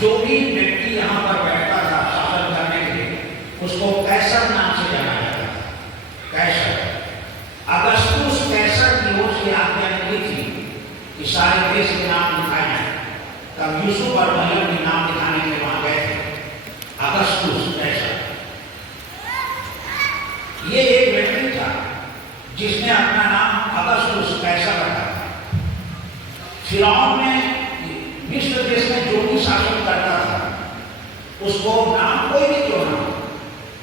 जो भी व्यक्ति यहाँ पर बैठता था शासन करने के लिए, उसको कैसर नाम से जाना जाता था। कैसर अगस्तुस कैसर की ओर से आज्ञा निकली थी कि सारे देश के नाम लिखाए जाए। तब यूसुफ और मरियम के नाम लिखाने के लिए वहां गए थे। अगस्तुस कैसर ये एक व्यक्ति था जिसने अपना नाम अगस्तुस कैसर रखा था। फिरौन ने मिस्र देश में जो भी शासन करता था उसको नाम कोई भी क्यों ना,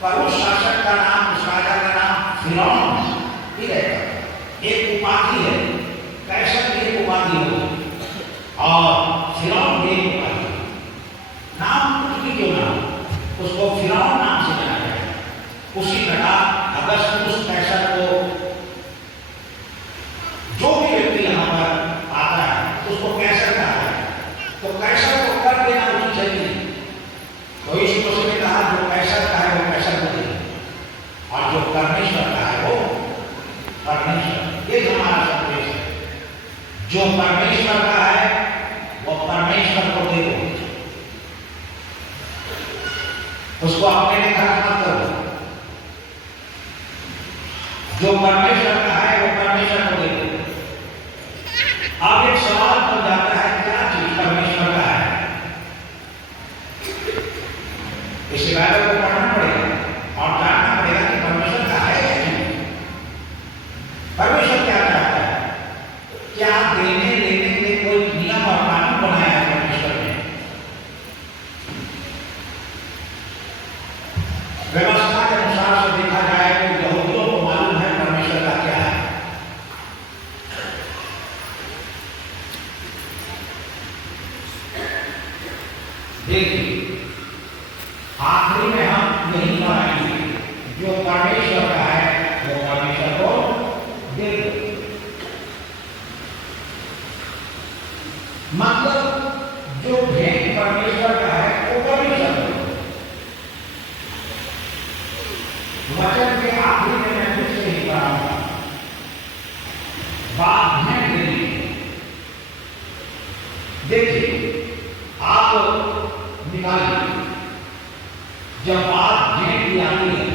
पर उस शासक का नाम, उस राजा का नाम फिरौन ही रहता था। एक उपाधि है, कैसर की एक उपाधि हो और फिरौन भी एक उपाधि। नाम कुछ भी क्यों ना, उसको फिरौन नाम से जाना जाए। उसी प्रकार अगस्तुस कैसर को जो भी व्यक्ति यहाँ पर आता है उसको कैसर कहा है। तो कैसर को कर देना उचित है नहीं। तो इस मसीह ने कहा जो कैसर का है वो कैसर को दे, और जो परमेश्वर का है वो परमेश्वर। ये हमारा संदेश है, जो परमेश्वर का है वो परमेश्वर को दे दो, उसको अपने लिए खर्च मत करो। जो परमेश्वर का है वो परमेश्वर को दे दो। अब एक सवाल बन जाता है, क्या चीज परमेश्वर का है? इस बारे को पढ़ना पड़ेगा और जानना पड़ेगा कि परमेश्वर का है या नहीं। परमेश्वर क्या चाहता है? क्या देने लेने के लिए कोई नियम और कानून बनाया है परमेश्वर ने? व्यवस्था के अनुसार से देखा जाए तो यहूदियों को मालूम है परमेश्वर का क्या है। देखिए, आखिरी में हम यही बनाएंगे, जो परमेश्वर का है वो परमेश्वर को दे दो। मतलब जो भेंट परमेश्वर का है वो परमेश्वर को। वचन के आखिरी में मैं कुछ नहीं कराऊंगा, बात भेंट देनी। देखिए, आप निकालिए, जब बात भेंट की आती है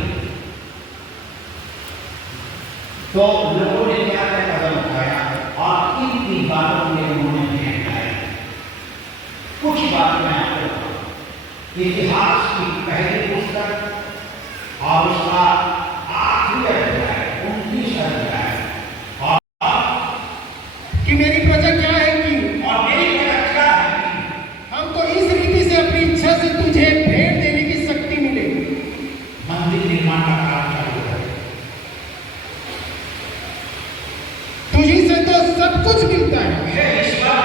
तो लोगों ने क्या क्या कदम उठाया और किन किन बातों के लिए उन्होंने भेंट लाया। कुछ बात मैं आपको बताऊं। इतिहास की पहली पुस्तक और उसका आखिरी अध्याय 29 अध्याय, और कि मेरी प्रजा क्या है कि, और मेरी प्रजा क्या है कि हम तो इस रीति से अपनी इच्छा से तुझे भेंट देने की शक्ति मिले। मंदिर निर्माण का काम चालू है। तुझी से तो सब कुछ मिलता है हे ईश्वर,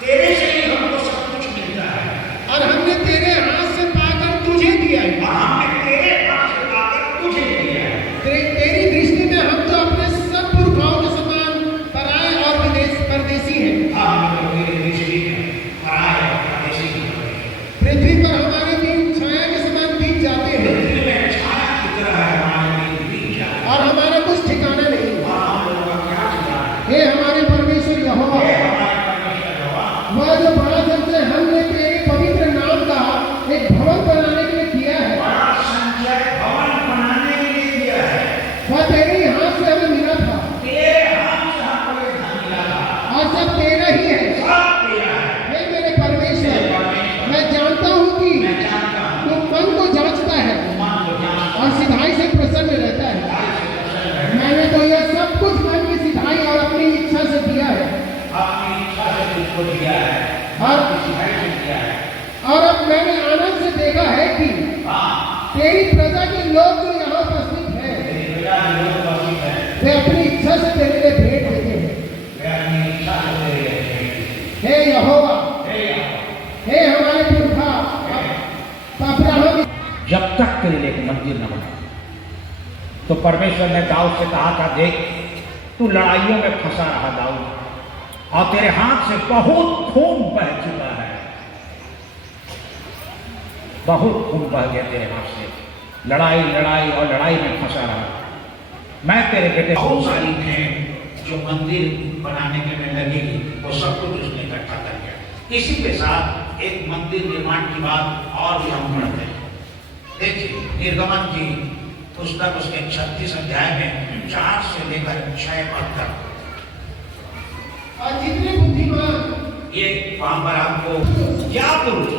तेरे से ही हमको सब कुछ मिलता है, और हमने तेरे हाथ से पाकर तुझे दिया है। और हमने तेरे हाथ से पाकर तुझे दिया है। तेरी दृष्टि में हम तो अपने सब पुरखाओं के समान पराए और परदेसी हैं। हम लोग तेरे दृष्टि में पराए और परदेसी हैं। पृथ्वी पर हमारे दिन छाया के समान बीत जाते हैं, पृथ्वी में छाया की तरह है हमारे दिन बीत जाते हैं, और हमारा कुछ ठिकाना नहीं। और हम लोगों का क्या ठिकाना है? हे हमारे परमेश्वर यहोवा, हे हमारे परमेश्वर यहोवा, वह जो बड़ा संचय हमने तेरे पवित्र नाम का एक भवन बनाने के लिए किया है, बड़ा संचय भवन बनाने के लिए दिया है। वह तेरे ही हाथ से हमें मिला था, तेरे हाथ से हमको ये धन मिला था, और सब तेरा ही है। सब तेरा है। हे मेरे परमेश्वर, हे परमेश्वर, मैं जानता हूँ कि मैं जानता हूँ तू मन को जांचता है मन को जानता और सिधाई से प्रसन्न रहता है। है। मैंने तो यह सब कुछ मन की सिधाई और अपनी इच्छा से दिया है, अपनी इच्छा से तुझको दिया है, और किसी भाई से दिया है। अब मैंने आनंद से देखा है कि हाँ, तेरी प्रजा के लोग जो यहाँ उपस्थित हैं, तेरी प्रजा जो लोग उपस्थित हैं, वे अपनी इच्छा से तेरे लिए भेंट देते हैं। वे अपनी इच्छा से तेरे लिए भेंट देते हे यहोवा, हैं। हे यहोवा, हे हमारे पुरखा अब्राहम, जब तक तेरे लिए एक मंदिर न बना, तो परमेश्वर ने दाऊद से कहा था, देख तू लड़ाइयों में फंसा रहा दाऊद, और तेरे हाथ से बहुत खून बह चुका है, बहुत खून बह गया तेरे हाथ से। लड़ाई लड़ाई और लड़ाई में फंसा रहा। मैं तेरे बेटे बहुत सारी भेंट जो मंदिर बनाने के में लगेगी वो सब कुछ उसने इकट्ठा कर दिया। इसी के साथ एक मंदिर निर्माण की बात और भी हम पढ़ते हैं। देखिए निर्गमन की पुस्तक उसके 36 अध्याय में 4 से लेकर 6 पद तक और जितने बुद्धिमान ये वहां पर आपको क्या पुरुष